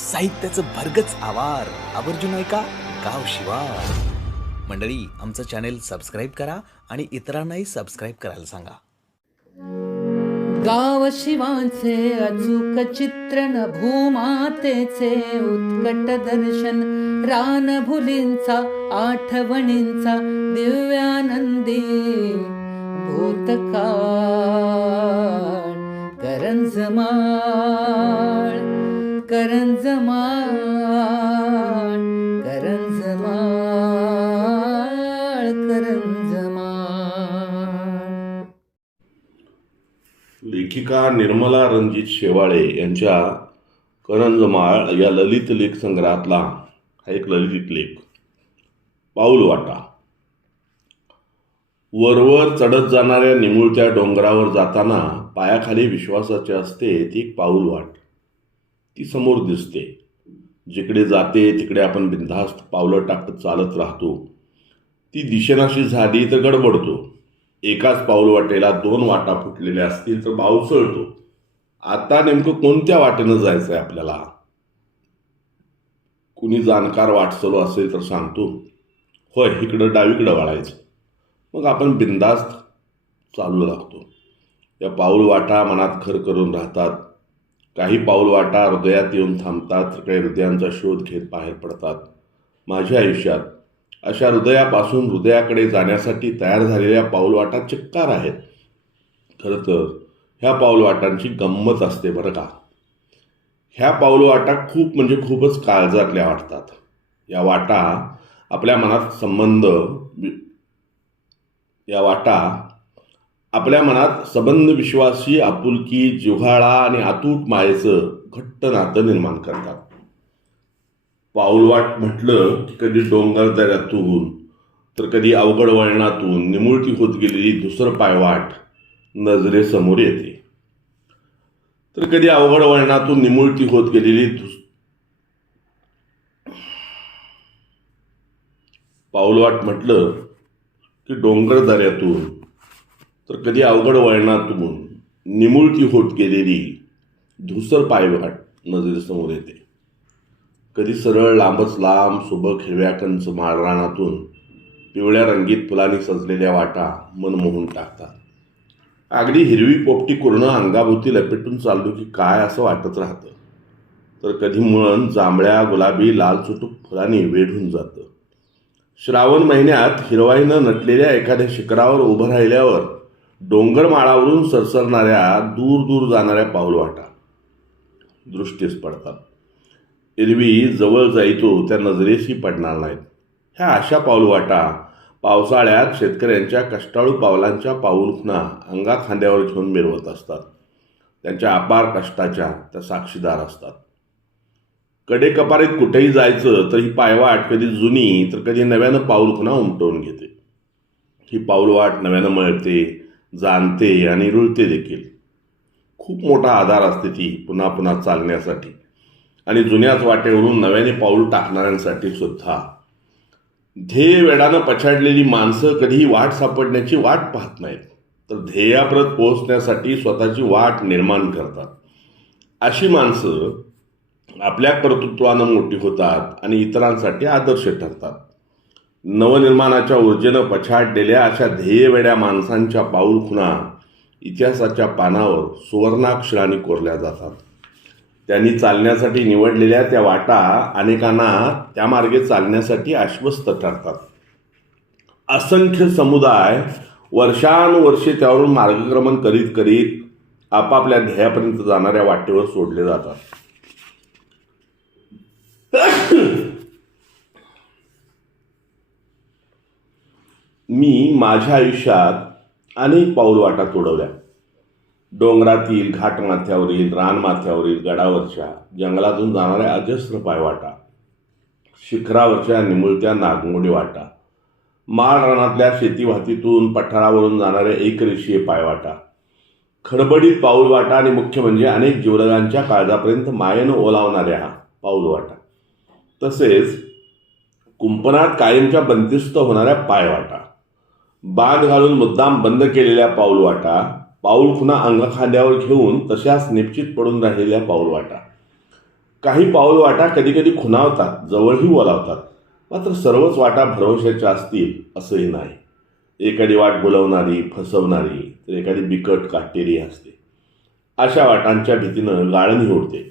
साहित्याचं भरगच आवार. आवर्जून ऐका गाव शिवार मंडळी आमचं चॅनेल सबस्क्राईब करा आणि इतरांनाही सबस्क्राईब करायला सांगा. गाव शिवाचे अचूक चित्रण भूमातेचे उत्कट दर्शन रान भुलींचा आठवणींचा दिव्यानंदी भूतकाळ. करंजमाळ करंजमाळ करंजमाळ करंजमाळ. लेखिका निर्मला रणजित शेवाळे यांच्या करंजमाळ या ललित लेख संग्रहातला हा एक ललित लेख. पाऊल वाटा. वरवर चढत जाणाऱ्या निमुळत्या डोंगरावर जाताना पायाखाली विश्वासाचे असते ती एक पाऊल वाट. ती समोर दिसते. जिकडे जाते तिकडे आपण बिनधास्त पावलं टाकत चालत राहतो. ती दिशेनाशी झाली तर गडबडतो. एकाच पाऊल वाटेला दोन वाटा फुटलेल्या असतील तर बावसळतो आता नेमकं कोणत्या वाटेनं जायचं आहे आपल्याला? कुणी जाणकार वाटसलो असेल तर सांगतो. होय इकडं डावीकडं वळायचं मग आपण बिंदास्त चालू लागतो या पाऊल वाटा मनात खर करून राहतात. काही पाऊल वाटा हृदयात येऊन थांबतात तर काही हृदयांचा शोध घेत बाहेर पडतात. माझ्या आयुष्यात अशा हृदयापासून हृदयाकडे जाण्यासाठी तयार झालेल्या पाऊलवाटा चिक्कार आहेत. खरं तर ह्या पाऊलवाटांची गंमत असते बरं का. ह्या पाऊलवाटा खूप म्हणजे खूपच काळजातल्या वाटतात. या वाटा आपल्या मनात संबंध या वाटा आपल्या मनात सबंध विश्वासी आपुलकी जिव्हाळा आणि अतूट मायेचं घट्ट नातं निर्माण करतात. पाऊलवाट म्हटलं की कधी डोंगर दऱ्यातून तर कधी अवघड वळणातून निमुळती होत गेलेली दुसर पायवाट नजरेसमोर येते. तर कधी अवघड वळणातून निमुळती होत गेलेली दुस पाऊलवाट म्हटलं की डोंगर दऱ्यातून. तर कधी अवघड वळणातून निमुळती होत गेलेली धुसर पायवाट नजरेसमोर येते. कधी सरळ लांबच लांब सुबक हिरव्या कंच माळरानातून पिवळ्या रंगीत फुलांनी सजलेल्या वाटा मन मोहून टाकतात. अगदी हिरवी पोपटी कुरणं अंगाभोवती लपेटून चाललो की काय असं वाटत राहतं. तर कधी मन जांभळ्या गुलाबी लाल चुटूक फुलांनी वेढून जातं. श्रावण महिन्यात हिरवाईनं नटलेल्या एखाद्या शिखरावर उभं राहिल्यावर डोंगरमाळावरून सरसरणाऱ्या दूर दूर जाणाऱ्या पाऊलवाटा दृष्टीस पडतात. एरवी जवळ जायतो त्या नजरेशी पडणार नाहीत. ह्या अशा पाऊलवाटा पावसाळ्यात शेतकऱ्यांच्या कष्टाळू पावलांच्या पाऊलखुणा अंगा खांद्यावर घेऊन मिरवत असतात. त्यांच्या अपार कष्टाच्या त्या साक्षीदार असतात. कडे कपारीत कुठेही जायचं तर ही पायवाट कधी जुनी तर कधी नव्यानं पाऊल पुन्हा उमटवून घेते. ही पाऊलवाट नव्यानं मळते जाणते आणि रुळते देखील. खूप मोठा आधार असते ती पुन्हा पुन्हा चालण्यासाठी. आणि जुन्याच वाटेवरून नव्याने पाऊल टाकणाऱ्यांसाठी सुद्धा. ध्येय वेडानं पछाडलेली माणसं कधीही वाट सापडण्याची वाट पाहत नाहीत. तर ध्येयाप्रत पोहोचण्यासाठी स्वतःची वाट निर्माण करतात. अशी माणसं आपल्या कर्तृत्वानं मोठी होतात आणि इतरांसाठी आदर्श ठरतात. नवनिर्माणाच्या ऊर्जेनं पछाडलेल्या अशा ध्येयवेड्या माणसांच्या पाऊलखुणा इतिहासाच्या पानावर सुवर्णाक्षराने कोरल्या जातात. त्यांनी चालण्यासाठी निवडलेल्या त्या वाटा अनेकांना त्या मार्गे चालण्यासाठी आश्वस्त ठरतात. असंख्य समुदाय वर्षानुवर्षे त्यावरून मार्गक्रमण करीत करीत आपापल्या ध्येयापर्यंत जाणाऱ्या वाटेवर सोडले जातात. मी माझ्या आयुष्यात अनेक पाऊलवाटा तोडवल्या. डोंगरातील घाटमाथ्यावरील रानमाथ्यावरील गडावरच्या जंगलातून जाणाऱ्या अजस्र पायवाटा शिखरावरच्या निमुळत्या नागमोडी वाटा माळरानातल्या शेतीवाहतीतून पठारावरून जाणाऱ्या एकरेशीय पायवाटा खडबडीत पाऊलवाटा आणि मुख्य म्हणजे अनेक जीवलगांच्या काळजापर्यंत मायेनं ओलावणाऱ्या पाऊलवाटा तसेच कुंपणात कायमच्या बंदिस्त होणाऱ्या पायवाटा बाद घालून मुद्दाम बंद केलेल्या पाऊलवाटा पाऊल खुणा अंगखांद्यावर घेऊन तशाच निश्चित पडून राहिलेल्या पाऊलवाटा. काही पाऊलवाटा कधीकधी खुणावतात जवळही बोलावतात मात्र सर्वच वाटा भरवशाच्या असतील असंही नाही. एखादी वाट बोलवणारी फसवणारी तर एखादी बिकट काटेरी असते. अशा वाटांच्या भीतीनं गाळणी उडते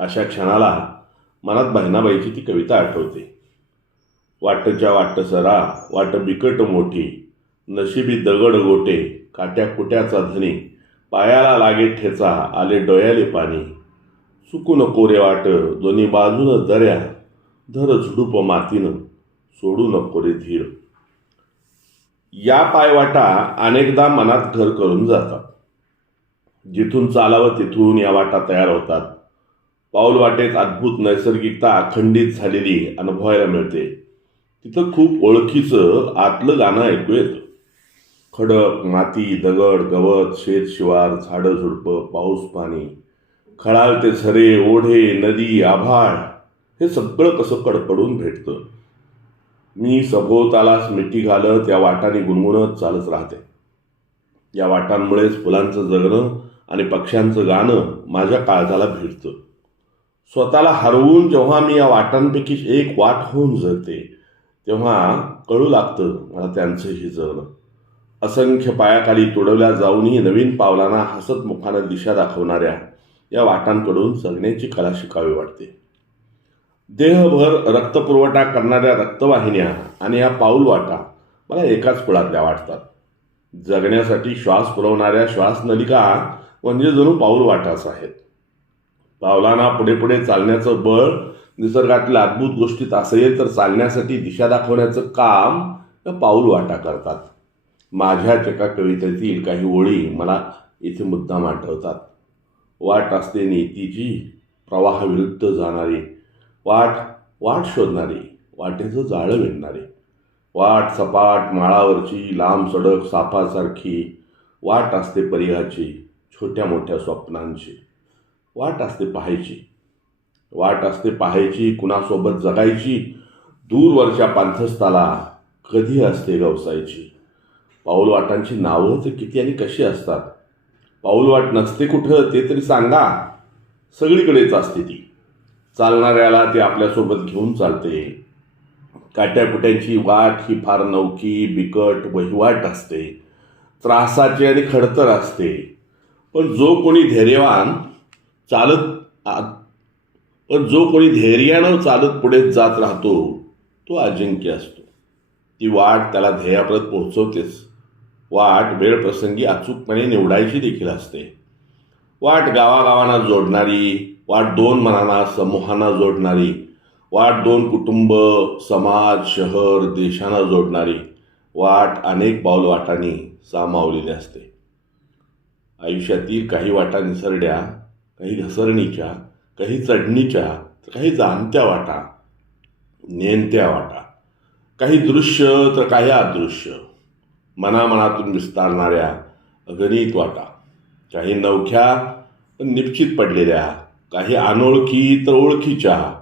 अशा क्षणाला मनात बहिणाबाईची ती कविता आठवते. वाटच्या वाट सरा वाट बिकट मोठी नशिबी दगड गोटे काट्या कुट्याचा धनी पायाला लागे ठेचा आले डोयाले पाणी. चुकून नको रे वाट दोन्ही बाजूनं दऱ्या धर झुडूप मातीनं सोडू नको रे धीर. या पायवाटा अनेकदा मनात घर करून जातात. जिथून चालावं तिथून या वाटा तयार होतात. पाऊल वाटेत अद्भुत नैसर्गिकता अखंडित झालेली अनुभवायला मिळते. तिथं खूप ओळखीचं आतलं गाणं ऐकू येतं खडक माती दगड गवत शेत शिवार झाडं झुडपं पाऊस पाणी खळाळते झरे ओढे नदी आभाळ हे सगळं कसं कडकडून भेटतं. मी सभोवतालाच मिठी घालत या वाटाने गुणगुणत चालत राहते. या वाटांमुळेच फुलांचं जगणं आणि पक्ष्यांचं गाणं माझ्या काळजाला भिडतं स्वतःला हरवून जेव्हा मी या वाटांपैकी एक वाट होऊन जगते तेव्हा कळू लागतं मला त्यांचंही जगणं असंख्य पायाखाली तुडवल्या जाऊनही नवीन पावलांना हसत मुखानं दिशा दाखवणाऱ्या या वाटांकडून जगण्याची कला शिकावी वाटते. देहभर रक्तपुरवठा करणाऱ्या रक्तवाहिन्या आणि या पाऊल वाटा मला एकाच कुळातल्या वाटतात. जगण्यासाठी श्वास पुरवणाऱ्या श्वासनलिका म्हणजे जणू पाऊल वाटाच आहेत. पावलांना पुढे पुढे चालण्याचं बळ निसर्गातल्या अद्भुत गोष्टीत असेल तर चालण्यासाठी दिशा दाखवण्याचं काम या पाऊल वाटा करतात. माझ्याच एका कवितेतील काही ओळी मला इथे मुद्दाम आठवतात. वाट असते नेतीची प्रवाहाविरुद्ध जाणारी. वाट वाट शोधणारी वाटेचं जाळं विणणारी. वाट सपाट माळावरची लांब सडक सापासारखी. वाट असते परिघाची छोट्या मोठ्या स्वप्नांची. वाट असते पाहायची. वाट असते पाहायची कुणासोबत जगायची. दूरवरच्या पांथस्थाला कधी असते गवसायची? पाऊलवाटांची नावं तर किती आणि कशी असतात? पाऊलवाट नसते कुठं ते तरी सांगा. सगळीकडेच असते ती. चालणाऱ्याला ते आपल्यासोबत घेऊन चालते. काट्याकुट्यांची वाट ही फार नौकी बिकट वहिवाट असते. त्रासाची आणि खडतर असते. पण जो कोणी धैर्यवान चालत आ- पण जो कोणी धैर्यानं चालत पुढे जात राहतो तो अजिंक्य असतो. ती वाट त्याला ध्येयापर्यंत पोहोचवतेच. वाट वेळ प्रसंगी अचूकपणे निवडायची देखील असते. वाट गावागावांना जोडणारी वाट दोन मनांना समूहांना जोडणारी वाट दोन कुटुंब समाज शहर देशांना जोडणारी वाट अनेक पाऊलवाटांनी सामावलेली असते. आयुष्यातील काही वाटा निसरड्या काही घसरणीच्या काही चढणीच्या तर काही जाणत्या वाटा नेणत्या वाटा. काही दृश्य तर काही अदृश्य. मनामनातून विस्तारणाऱ्या अगणित वाटा. काही नवख्या पण निश्चित पडलेल्या. काही अनोळखी तर ओळखीच्या.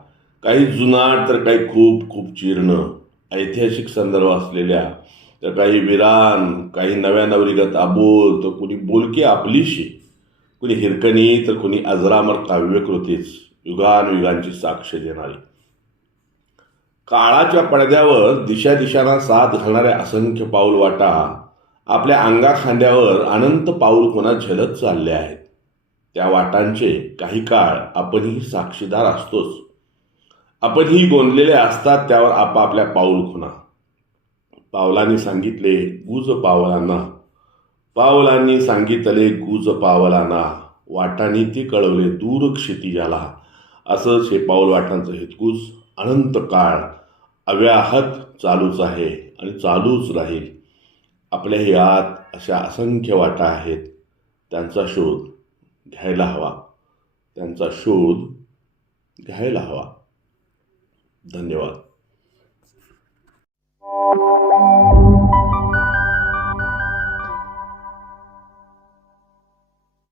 काही जुनाट तर काही खूप खूप जीर्ण. ऐतिहासिक संदर्भ असलेल्या. तर काही विरान काही नव्या नवरीगत आबोल तर कुणी बोलकी आपलीशी. कुणी हिरकणी तर कुणी अजरामर काव्यकृतीच युगानुयुगांची साक्ष देणारी. काळाच्या पडद्यावर दिशा दिशांना साथ घालणाऱ्या असंख्य पाऊल वाटा आपल्या अंगाखांद्यावर अनंत पाऊल कोणा झेलत चालले आहेत. त्या वाटांचे काही काळ आपणही साक्षीदार असतोच. आपणही गोंदलेले असतात त्यावर आपापल्या पाऊल खुणा. पावलांनी सांगितले गुज पावलांना पावलांनी सांगितले गुज पावलांना. वाटांनी ते कळवले दूर क्षितिजाला असंच हे पाऊल वाटांचं हितगुज अनंत काळ अव्याहत चालूच आहे आणि चालूच राहील. आपल्या यात अशा असंख्य वाटा आहेत. त्यांचा शोध घ्यायला हवा. त्यांचा शोध घ्यायला हवा. धन्यवाद.